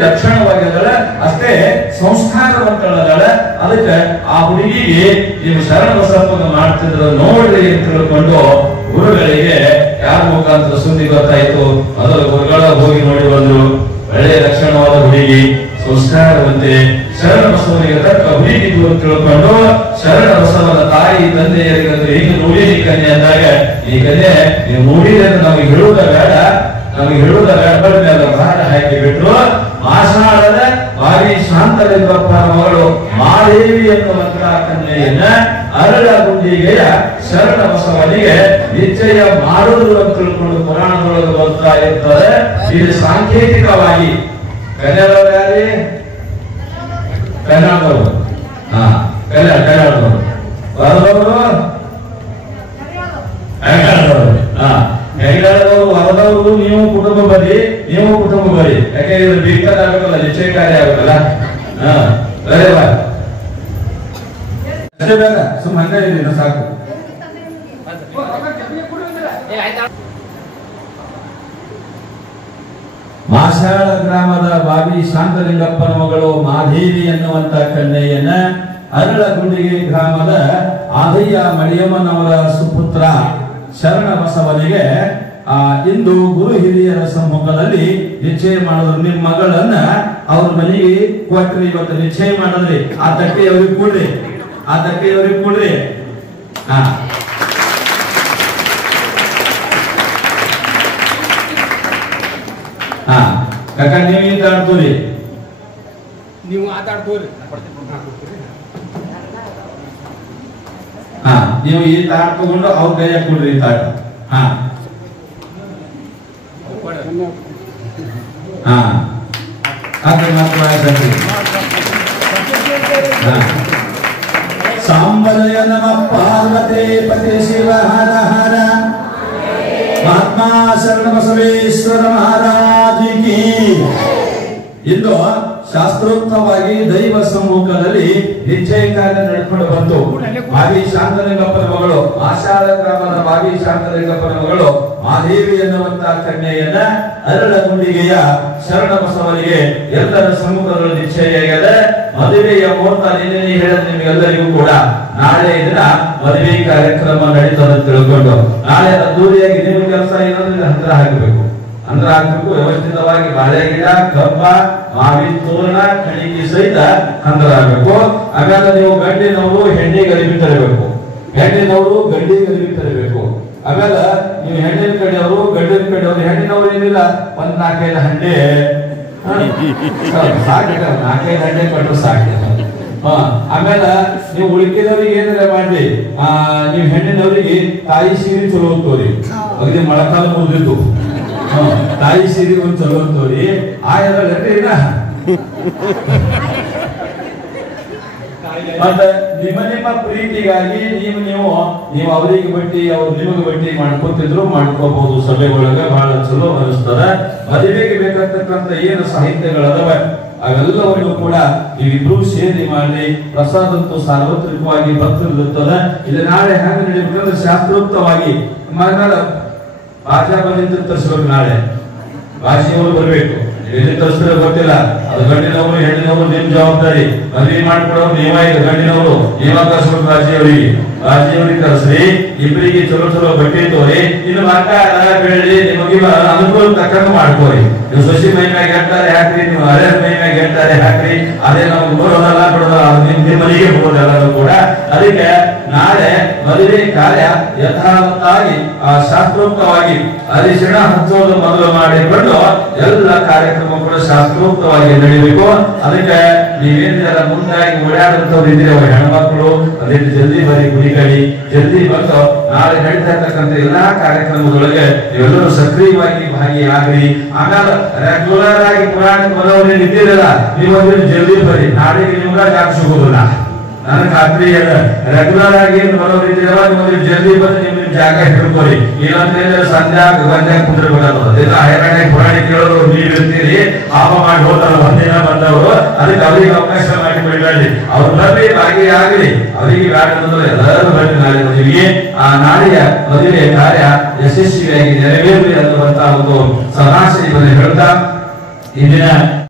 ಲಕ್ಷಣವಾಗಿದ್ದಾಳ, ಅಷ್ಟೇ ಸಂಸ್ಕಾರವಂತಳದಾಳ. ಅದಕ್ಕೆ ಆ ಹುಡುಗಿಗೆ ನೀವು ಶರಣ ಬಸವಪ್ಪನ ಮಾಡ್ತಿದ್ರು ನೋಡ್ರಿ ಅಂತ ತಿಳ್ಕೊಂಡು ಗುರುಗಳಿಗೆ ಯಾರ ಮುಖಾಂತರ ಸುದ್ದಿ ಗೊತ್ತಾಯ್ತು. ಮೊದಲು ಗುರುಗಳ ಹೋಗಿ ನೋಡಿ ಬಂದ್ರು. ಒಳ್ಳೆಯ ಲಕ್ಷಣವಾದ ಹುಡುಗಿ, ಸಂಸ್ಕಾರವಂತೆ, ಶರಣ ಬಸವನಿಗೆ ತಕ್ಕ ಹುಡುಗಿ ಅಂತ ತಿಳ್ಕೊಂಡು ಶರಣ ಬಸವನ ತಾಯಿ ತಂದೆಯರಿಗೆ ಈಗ ನೋಡಿ ಈ ಕನ್ಯೆ ಅಂದಾಗ, ಈ ಕನ್ಯೆ ನೀವು ನೋಡಿದ್ರೆ ನಮಗೆ ಹೇಳುವುದ ಬೇಡ, ನಮಗೆ ಹೇಳುವುದ ಬೇಡ ಭಾರ ಹಾಕಿ ಬಿಟ್ರು. ಆಷಾಢದ ಬಾವಿ ಶಾಂತಲಿಂಗಪ್ಪ ಮಗಳು ಮಾದೇವಿ ಎನ್ನುವಂತಹ ಕನ್ಯೆಯನ್ನ ಅರಳಗುಂಡಿಗೆಯ ಶರಣ ಬಸವನಿಗೆ ನಿಶ್ಚಯ ಮಾಡುವುದು ಅಂತ ತಿಳ್ಕೊಂಡು ಪುರಾಣದೊಳಗೆ ಬರ್ತಾ ಇರ್ತದೆ. ಇದು ಸಾಂಕೇತಿಕವಾಗಿ ಕನ್ನಡದಲ್ಲಿ ಕನ್ನಡದವರು ಕನ್ನಡದವರು ಬರದವರು ಹೆಂಗಡದವರು ಹೊರದವರು ನೀವು ಕುಟುಂಬ ಬರಿ, ನೀವು ಕುಟುಂಬ ಬರಿ. ಯಾಕೆಂದ್ರೆ ಬೇಕಾದ ಆಗಬೇಕಲ್ಲ, ನಿಶ್ಚಯ ಕಾರ್ಯ ಆಗಬೇಕಲ್ಲ. ಅಷ್ಟೇ ಬೇಡ, ಸುಮ್ಮ ಹಂಗ ಇದೀನಿ ಸಾಕು. ಮಾಷಾಳ ಗ್ರಾಮದ ಬಾವಿ ಶಾಂತಲಿಂಗಪ್ಪನ ಮಗಳು ಮಾದೇವಿ ಎನ್ನುವಂತ ಕನ್ಯೆಯನ್ನ ಅರಳಗುಂಡಿಗೆ ಗ್ರಾಮದ ಆದಯ್ಯ ಮಳಿಯಮ್ಮನವರ ಸುಪುತ್ರ ಶರಣ ಬಸವನಿಗೆ ಇಂದು ಗುರು ಹಿರಿಯರ ಸಮ್ಮುಖದಲ್ಲಿ ನಿಶ್ಚಯ ಮಾಡಿದ್ರು. ನಿಮ್ಮ ಮಗಳನ್ನ ಅವ್ರ ಮನೆಗೆ ಕೊಟ್ರಿ, ಇವತ್ತು ನಿಶ್ಚಯ ಮಾಡಿದ್ರಿ. ಆ ತಟ್ಟೆ ಅವ್ರಿಗೆ ಕೊಡ್ರಿ, ಆ ತಟ್ಟೆ ಅವ್ರಿಗೆ ಕೊಡ್ರಿ. ಕಾಕ ನೀವು ಈತ ಆಡ್ತೀರಿ, ನೀವು ಆಟಾಡ್ತೀರಿ. ನೀವು ಈ ತಾಟ್ ತಗೊಂಡು ಅವ್ರ ಕೈಯಾಗ ಕೊಡ್ರಿ ಈ ತಾಟ್. ಸಾಂಬಲಯ ನಮ ಪಾರ್ವತಿ ಪತಿ ಶಿವ ಹರ ಹರ. ಮಹಾತ್ಮ ಶರಣ ಬಸವೇಶ್ವರ ಮಹಾರಾಜಿಗೆ ಇಂದು ಶಾಸ್ತ್ರೋಕ್ತವಾಗಿ ದೈವ ಸಮ್ಮುಖದಲ್ಲಿ ನಿಶ್ಚಯ ಕಾರ್ಯ ನಡೆದುಕೊಂಡು ಬಂತು. ಬಾವಿ ಶಾಂತಲಿಂಗಪ್ಪನ ಮಗಳು, ಆಷಾಢ ಗ್ರಾಮದ ಬಾವಿ ಶಾಂತಲಿಂಗಪ್ಪನ ಮಗಳು ಮಾದೇವಿ ಎನ್ನುವಂತಹ ಕನ್ಯೆಯನ್ನ ಅರಳಗುಂಡಿಗೆಯ ಶರಣ ಬಸವನಿಗೆ ಎಲ್ಲರ ಸಮ್ಮುಖದಲ್ಲಿ ನಿಶ್ಚಯ. ಮದುವೆಯ ಮುಹೂರ್ತ ನಿನ್ನೆ ಹೇಳಿದ ನಿಮಗೆಲ್ಲರಿಗೂ ಕೂಡ ನಾಳೆ ದಿನ ಮದುವೆ ಕಾರ್ಯಕ್ರಮ ನಡೀತದೆ ತಿಳ್ಕೊಂಡು, ನಾಳೆ ಅದ್ದೂರಿಯಾಗಿ ನಿಮ್ಮ ಕೆಲಸ ಏನಂದ್ರೆ ಹಂತರ ಹಾಕಬೇಕು, ಅಂದ್ರ ಹಾಕ್ಬೇಕು. ವ್ಯವಸ್ಥಿತವಾಗಿ ಬಾಳೆ ಗಿಡ, ಕಂಬ, ಮಾವಿನ ತೋರಣ, ಕಣಿಗೆ ಸಹಿತ ಅಂದ್ರ ಆಗ್ಬೇಕು. ಆಮೇಲೆ ನೀವು ಗಂಡಿನವರು ಹೆಣ್ಣಿಗೆ ಅರಿವಿ ತರಬೇಕು, ಹೆಣ್ಣಿನವರು ಗಂಡಿಗೆ ಅರಿವಿ ತರಬೇಕು. ಆಮೇಲೆ ನೀವು ಹೆಣ್ಣಿನ ಕಡೆಯವರು ಗಂಡಿನ ಕಡೆಯವರು, ಹೆಣ್ಣಿನವರು ಏನಿಲ್ಲ ಒಂದ್ 4-5 ಹಂಡೆ ಸಾಕ, 4-5 ಹಂಡೆ ಕೊಟ್ಟರು ಸಾಕು. ಆಮೇಲೆ ನೀವು ಉಳಿಕೆದವ್ರಿಗೆ ಏನಾರ ಮಾಡ್ರಿ, ನೀವು ಹೆಣ್ಣಿನವರಿಗೆ ತಾಯಿ ಸೀರೆ ಚಲೋ ತೋರಿ, ಅಗದಿ ಮೊಳಕಾಲ ಮುಗಿದಿತ್ತು, ತಾಯಿ ಸೀರೆ ಒಂದು ಚಲೋ ತೋರಿ. ಮತ್ತೆ ನಿಮ್ಮ ಪ್ರೀತಿಗಾಗಿ ನೀವು ಅವರಿಗೆ ಬಟ್ಟಿ, ಅವ್ರು ನಿಮಗೆ ಬಟ್ಟಿ ಮಾಡ್ಕೊತಿದ್ರು ಮಾಡ್ಕೋಬಹುದು. ಸಭೆಗಳೊಳಗ ಬಹಳ ಚಲೋ ಅನಿಸ್ತದ. ಮದುವೆಗೆ ಬೇಕಾಗ್ತಕ್ಕಂತ ಏನು ಸಾಹಿತ್ಯಗಳದವ ಅವೆಲ್ಲವನ್ನು ಕೂಡ ನೀವಿಬ್ರು ಸೇರಿ ಮಾಡಿ. ಪ್ರಸಾದ ಅಂತೂ ಸಾರ್ವತ್ರಿಕವಾಗಿ ಬರ್ತಿರ್ತದ. ಇಲ್ಲಿ ನಾಳೆ ಹೆಂಗ್ ನಡೀಬೇಕಂದ್ರೆ ಶಾಸ್ತ್ರೋಕ್ತವಾಗಿ ಭಾಷಾ ಬಂದಿದ್ದು ತರಿಸ್ಬೇಕು. ನಾಳೆ ಭಾಷೆಯವರು ಬರ್ಬೇಕು, ಎಲ್ಲಿ ತರಿಸಿದ್ರೆ ಗೊತ್ತಿಲ್ಲ. ಅದು ಗಂಡಿನವರು ಹೆಣ್ಣಿನವರು ನಿಮ್ ಜವಾಬ್ದಾರಿ. ಮದುವೆ ಮಾಡ್ಕೊಡೋರು ನೀವ, ಈಗ ಗಂಡಿನವರು ನೀವ ಕರ್ಸ್ಬೇಕು. ರಾಜಿಯವರಿಗೆ ಕರ್ಸ್ರಿ, ಇಬ್ಬರಿಗೆ ಚಲೋ ಚಲೋ ಬಟ್ಟೆ ತೋರಿ. ಇನ್ನು ಮಕ್ಕ ಬೆಳ್ಳಿ ನಿಮಗೆ ಅನುಕೂಲ ತಕ್ಕಂಗ ಮಾಡ್ಕೋರಿ. ನೀವು ಸಸಿ ಮೈ ಮ್ಯಾಗ ಹೇಳ್ತಾರೆ ಹಾಕ್ರಿ, ನೀವು ಹಳೆ ಮೈ ಮ್ಯಾಗ ಹೇಳ್ತಾರೆ ಹಾಕ್ರಿ. ಅದೇ ನಾವು ನೋಡೋದಲ್ಲ ಬಿಡೋದಲ್ಲ, ನಿಮ್ಮ ಮನೆಗೆ ಹೋಗೋದೆಲ್ಲರೂ ಕೂಡ. ಅದಕ್ಕೆ ನಾಳೆ ಮದುವೆ ಕಾರ್ಯ ಯಥಾವತ್ತಾಗಿ ಶಾಸ್ತ್ರೋಕ್ತವಾಗಿ ಅರಿಶಿಣ ಹಚ್ಚೋದು ಮೊದಲು ಮಾಡಿಕೊಂಡು ಎಲ್ಲ ಕಾರ್ಯಕ್ರಮ ಕೂಡ ಶಾಸ್ತ್ರೋಕ್ತವಾಗಿ ನಡೀಬೇಕು. ಅದಕ್ಕೆ ನೀವೇನಿಲ್ಲ ಮುಂದಾಗಿ ಓಡಾಡುತ್ತವ್ರು ಇದ್ದೀರಿ, ಅವ್ರ ಹೆಣ್ಮಕ್ಳು ಅದೇ ಜಲ್ದಿ ಬರೀ ಗುಡಿ ಕಡಿ ಜಲ್ದಿ ಬಂದು ನಾಳೆ ನಡೀತಾ ಇರ್ತಕ್ಕಂಥ ಎಲ್ಲಾ ಕಾರ್ಯಕ್ರಮದೊಳಗೆ ನೀವೆಲ್ಲರೂ ಸಕ್ರಿಯವಾಗಿ ಭಾಗಿಯಾಗ್ರಿ. ಆಮೇಲೆ ರೆಗ್ಯುಲರ್ ಆಗಿ ಪುರಾಣಕ್ಕೆ ಬರೋರು ಇದ್ದೀರಲ್ಲ, ನೀವು ಜಲ್ದಿ ಬರೀ, ನಾಳೆಗೆ ನಿಮ್ಗೆ ಜಾಗ ಸಿಗೋದಿಲ್ಲ. ನನಗೆ ಖಾತ್ರಿ ಅದ. ರೆಗ್ಯುಲರ್ ಆಗಿ ಬರೋರು ಇದ್ದೀರಲ್ಲ, ನೀವು ಜಲ್ದಿ ಬಂದು ನಿಮ್ಗೆ ಜಾಗ ಹಿಡ್ಕೋರಿ. ಇಲ್ಲಂದ್ರೆ ಸಂಧ್ಯಾಗ ಗಂಜಾಗ ಕುಂದಿರ್ಬೇಕಾಗ್ತದೆ. ಹೈರಾಣಿ ಪುರಾಣಿ ಕೇಳೋರು ನೀವಿರ್ತೀರಿ, ಪಾಪ ಮಾಡಿ ಹೋದಲ್ಲ ಒಂದಿನ ಬಂದವರು. ಅದಕ್ಕೆ ಅವ್ರಿಗೆ ಅವಕಾಶ ಮಾಡಿ ಬಿಡಬೇಡಿ. ಅವ್ರು ಬರ್ರಿ, ಭಾಗಿಯಾಗ್ರಿ. ಅವರಿಗೆ ಬ್ಯಾಡಂದ್ರೆ ಎಲ್ಲರೂ ಬರ್ರಿ ನಾಳೆ ಮದುವೆಗೆ. ಆ ನಾಳೆಯ ಮದುವೆ ಕಾರ್ಯ ಯಶಸ್ವಿಯಾಗಿ ನೆರವೇರಲಿ ಅನ್ನುವಂತಹ ಒಂದು ಸದಾಶಯವನ್ನು ಹೇಳ್ತಾ ಇಂದಿನ